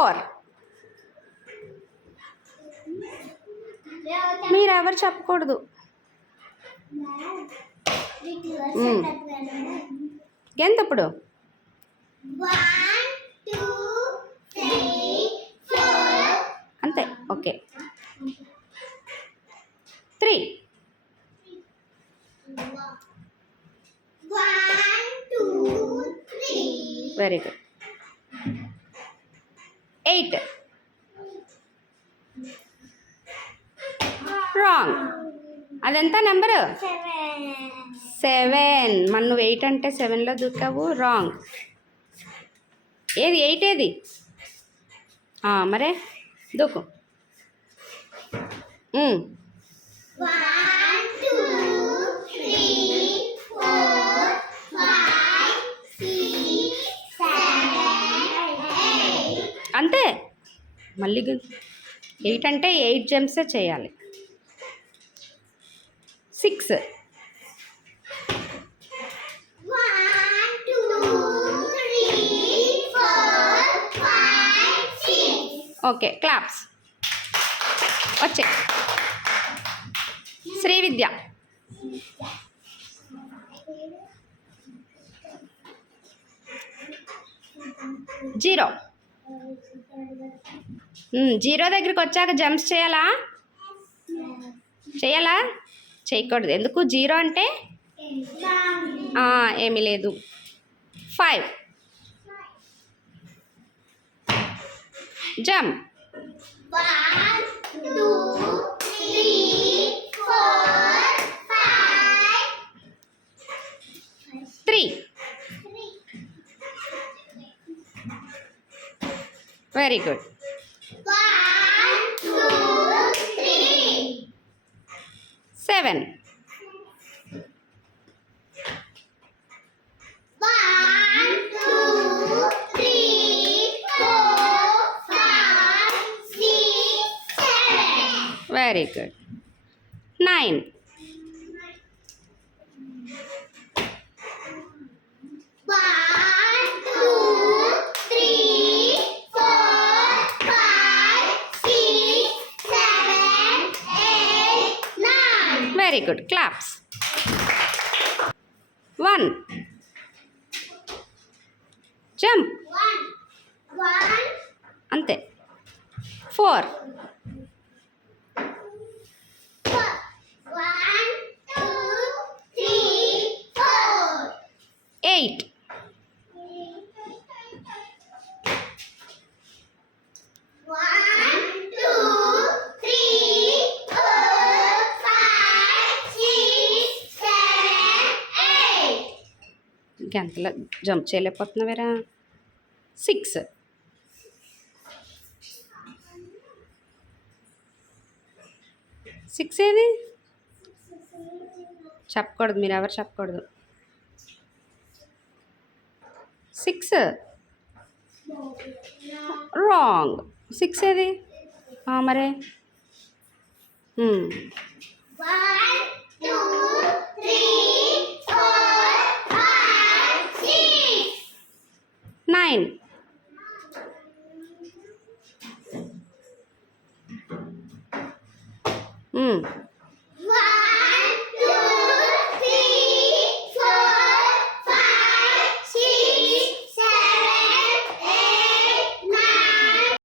4. మీరెవరు చెప్పకూడదు. ఎంతప్పుడు? 1 2 3 4 అంతే. ఓకే. 3. 1 2 3. Very good. 8. రాంగ్. అదెంత నెంబరు? 7. మన నువ్వు 8 అంటే 7లో దూకావు. రాంగ్. ఏది 8 ఏది? మరే దూకు. 1 2 3 4 5 6 7 8. అంతే. మళ్ళీ 8 అంటే 8 జంప్సే చేయాలి. 6. 1 2 3 4 5 6. ఓకే. క్లాప్స్. వచ్చే శ్రీవిద్య. 0. 0 దగ్గరికి వచ్చాక జంప్స్ చేయాలా? చేయకూడదు. ఎందుకు? 0 అంటే ఏమీ లేదు. 5. జంప్. 1 2 3 4 5 3. Very good. 1 2 3 7. 1 2 3 4 5 6 7. Very good. 9. 1 2 3 4 5 6 7 8 9. Very good. Claps. 1. జంప్. 1 అంతే. 4. 1 2 3 4 8. 1 2 3 4 5 6 7 8. ఇంకెంతలో జంప్ చేయలేకపోతున్నావేరా? 6. 6 ఏది? చెప్పకూడదు. మీరు ఎవరు చెప్పకూడదు. 6. రాంగ్. 6 ఏది? మరే 1 2 3 4 5 6 9. 1